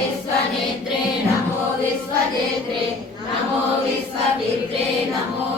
विश्वनेत्रे नमो विश्वजेत्रे नमो विश्वपित्रे नमो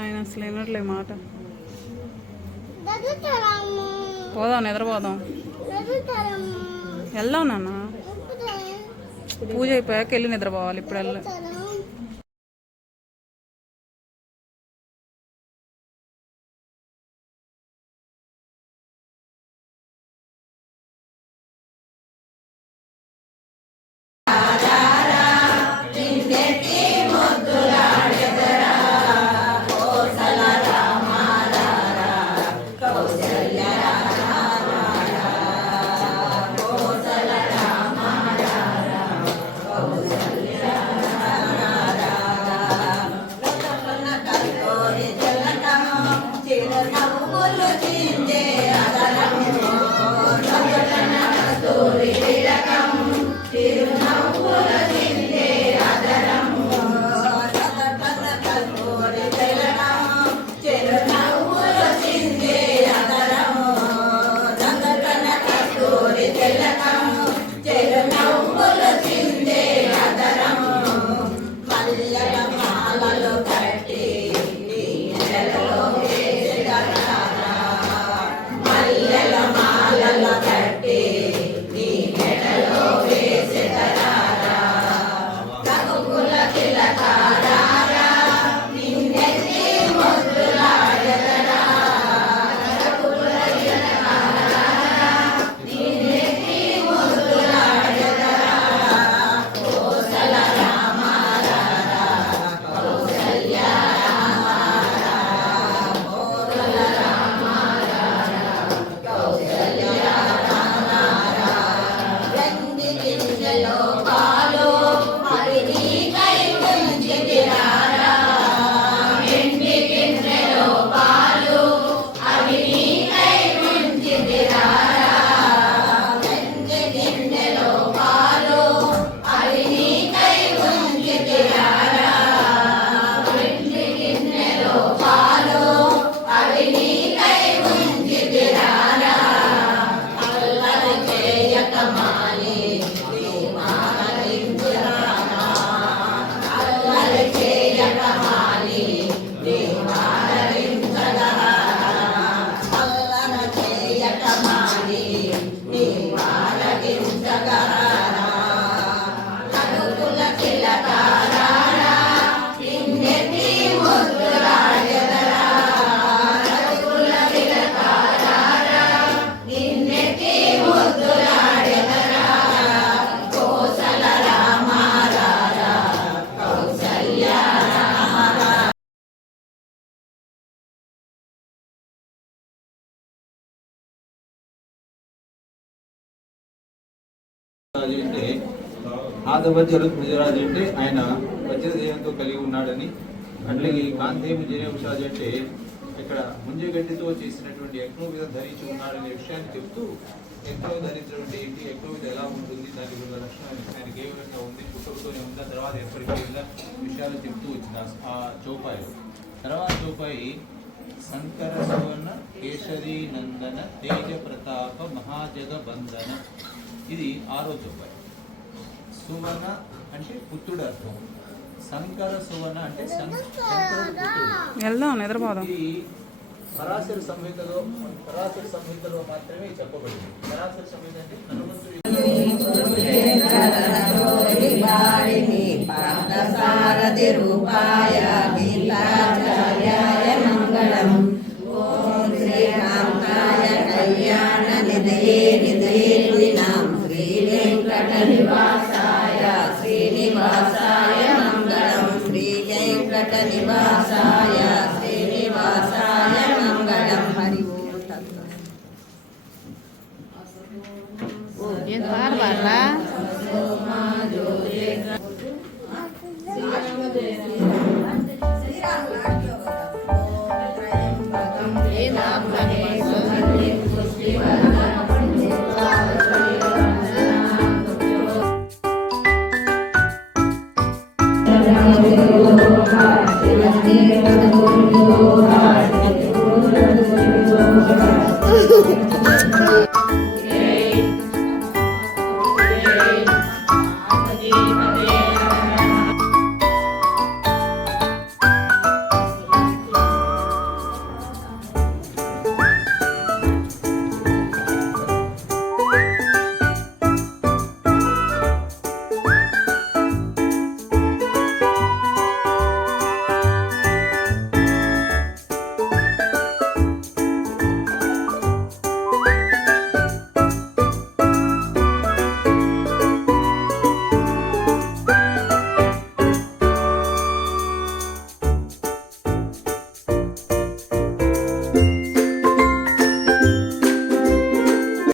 ఆయన అసలు వినట్లే మాట. పోదాం, నిద్రపోదాం. వెళ్దాం నాన్న, పూజ అయిపోయాక వెళ్ళి నిద్రపోవాలి. ఇప్పుడు వెళ్ళి రాజు అంటే ఆదవజ్ర ధ్వజరాజు అంటే ఆయన వజ్రదేహంతో కలిగి ఉన్నాడని, అట్లాగే కాంతేము జనేవుషాజు అంటే ఇక్కడ ముంజగడ్డితో చేసినటువంటి యజ్ఞోవిధం ధరించి ఉన్నాడనే విషయాన్ని చెప్తూ, యజ్ఞం ధరించడం అంటే ఏంటి, యజ్ఞోవిధం ఎలా ఉంటుంది, దాని గురించి లక్షణాలు ఆయనకి ఏ విధంగా ఉంది, పుట్టుకతోనే ఉందా, తర్వాత ఎప్పటికీ ఉందా విషయాలు చెప్తూ వచ్చిన ఆ చౌపాయి. తర్వాత చౌపాయి శంకర సువర్ణ కేశరీ నందన తేజ ప్రతాప మహాజగ బంధన, ఇది 6వ చౌపాయి. సువర్ణ అంటే పుత్రుడు అర్థం, శంకర సువర్ణ అంటే శంకరుడు పుత్రుడు. వెళ్దాం నిద్రపోదాం. ఇది పరాశర సంహితలో మాత్రమే చెప్పబడింది. పరాశర సంహిత అంటే హనుమంతుడి పార్థసారథి రూపాయ గీతాచార్యాయ మంగళం. ఓం శ్రీకాంతాయ కళ్యాణ నిధయే నిధయేనాం శ్రీ వెంకట నివాసాయ శ్రీనివాసాయ మంగళం. శ్రీ వెంకట నివాసాయ శ్రీనివాసాయ మంగళం. హరి ఓం ఏం పాడవాలా? తత్సత్.